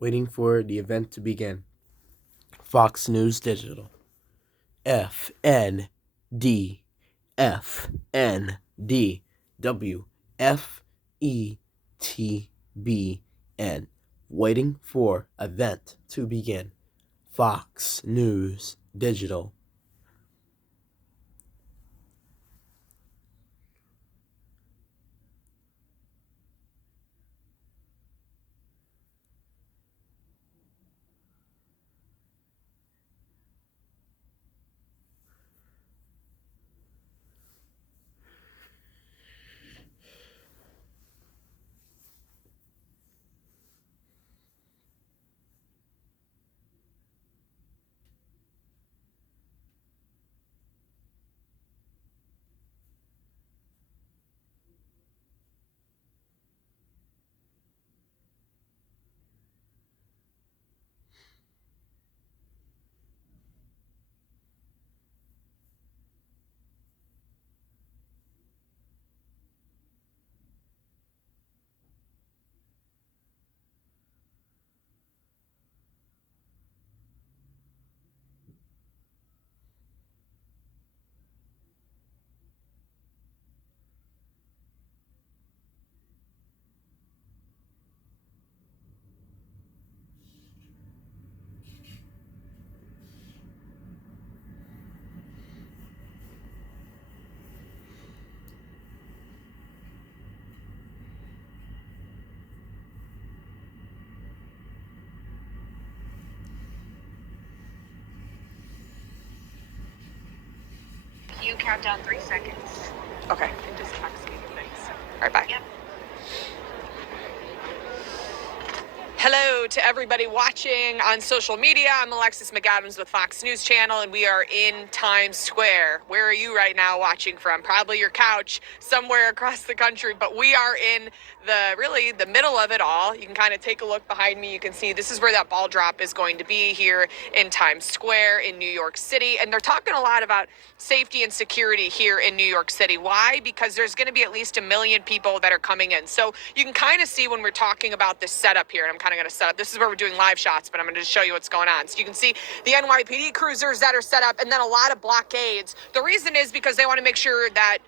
waiting for the event to begin. Fox News Digital. FND. FND. WFETBN. Waiting for event to begin. Fox News Digital. You count down 3 seconds. Okay. And just text me the things. All right, bye. Yep. Hello to everybody watching on social media. I'm Alexis McAdams with Fox News Channel, and we are in Times Square. Where are you right now watching from? Probably your couch somewhere across the country, but we are in the middle of it all. You can kind of take a look behind me. You can see this is where that ball drop is going to be here in Times Square in New York City. And they're talking a lot about safety and security here in New York City. Why? Because there's going to be at least 1 million people that are coming in. So you can kind of see when we're talking about this setup here, and I'm kind of going to set up. This is where we're doing live shots, but I'm going to just show you what's going on. So you can see the NYPD cruisers that are set up, and then a lot of blockades. The reason is because they want to make sure that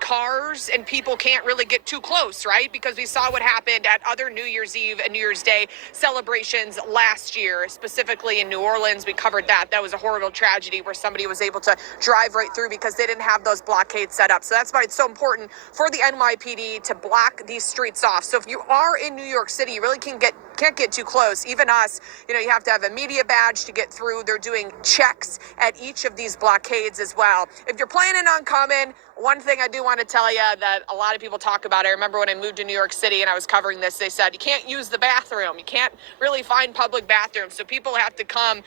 cars and people can't really get too close, right? Because we saw what happened at other New Year's Eve and New Year's Day celebrations last year, specifically in New Orleans. We covered that. That was a horrible tragedy where somebody was able to drive right through because they didn't have those blockades set up. So that's why it's so important for the NYPD to block these streets off. So if you are in New York City, you really can't get too close. Even us, you have to have a media badge to get through. They're doing checks at each of these blockades as well. If you're planning on coming, one thing I do want to tell you that a lot of people talk about, I remember when I moved to New York City and I was covering this, they said you can't use the bathroom. You can't really find public bathrooms. So people have to come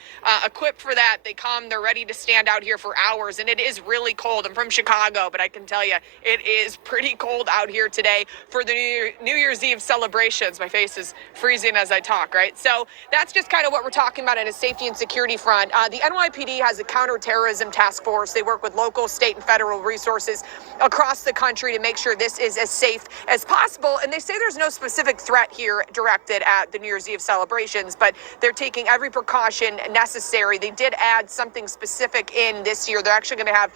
equipped for that. They come, they're ready to stand out here for hours. And it is really cold. I'm from Chicago, but I can tell you it is pretty cold out here today for the New Year's Eve celebrations. My face is freezing as I talk, right? So that's just kind of what we're talking about in a safety and security front. The NYPD has a counterterrorism task force. They work with local, state, and federal resources across the country to make sure this is as safe as possible. And they say there's no specific threat here directed at the New Year's Eve celebrations, but they're taking every precaution necessary. They did add something specific in this year. They're actually going to have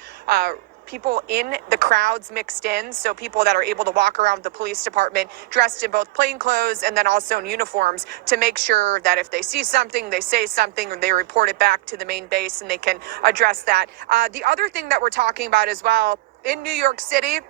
people in the crowds mixed in, so people that are able to walk around the police department dressed in both plain clothes and then also in uniforms to make sure that if they see something, they say something, or they report it back to the main base and they can address that. The other thing that we're talking about as well, in New York City,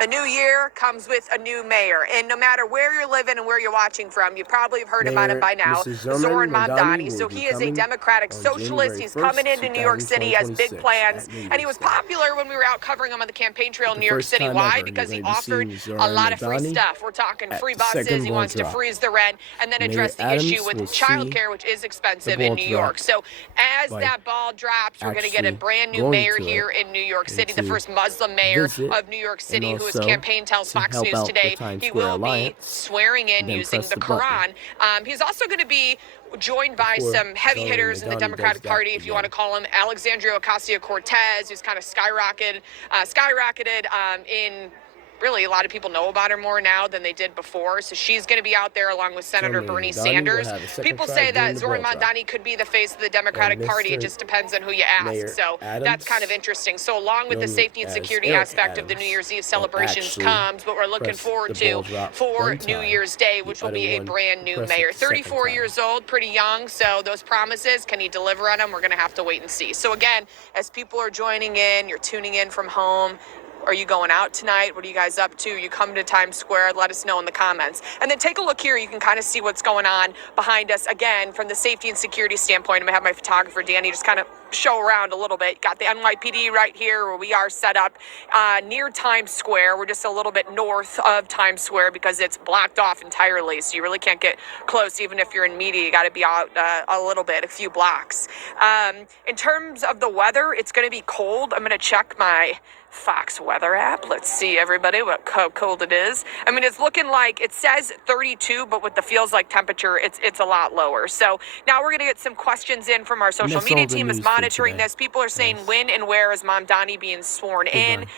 a new year comes with a new mayor. And no matter where you're living and where you're watching from, you probably have heard about him by now, Zoran Mamdani. So he is a democratic socialist. He's coming into New York City, has big plans. And he was popular when we were out covering him on the campaign trail in New York City. Why? Because he offered a lot of free stuff. We're talking free buses. He wants to freeze the rent and then address the issue with childcare, which is expensive in New York. So as that ball drops, we're going to get a brand new mayor here in New York City, the first Muslim mayor of New York City, whose campaign tells Fox News today he will be swearing in using the Quran. He's also going to be joined by some heavy hitters in the Democratic Party, if you want to call him, Alexandria Ocasio-Cortez, who's kind of skyrocketed in really a lot of people know about her more now than they did before. So she's going to be out there along with Senator Germany, Bernie Donnie will Sanders. have a second People try say doing that the Zoran ball drop. Mondani could be the face of the Democratic And Party. It Mr. just depends on who you ask. Mayor So that's Adams, kind of interesting. So along with the known safety and as security Eric aspect of the New Adams, Year's Eve will celebrations actually comes what we're looking press forward the to ball drop for one New time, Year's Day, the which will other be a one brand new press it mayor. the second 34 time. years old, pretty young. So those promises, can he deliver on them? We're going to have to wait and see. So again, as people are joining in, you're tuning in from home. Are you going out tonight? What are you guys up to? You come to Times Square, let us know in the comments. And then take a look here. You can kind of see what's going on behind us. Again, from the safety and security standpoint, I'm going to have my photographer, Danny, just kind of show around a little bit. Got the NYPD right here where we are set up near Times Square. We're just a little bit north of Times Square because it's blocked off entirely. So you really can't get close. Even if you're in media, you got to be out a little bit, a few blocks. In terms of the weather, it's going to be cold. I'm going to check my Fox weather app. Let's see, everybody, how cold it is. I mean, it's looking like it says 32, but with the feels like temperature, it's a lot lower. So now we're going to get some questions in from our social that's media all the team is news for monitoring today. this. People are saying Nice. when and where is Mom Donnie being sworn in. Goodbye.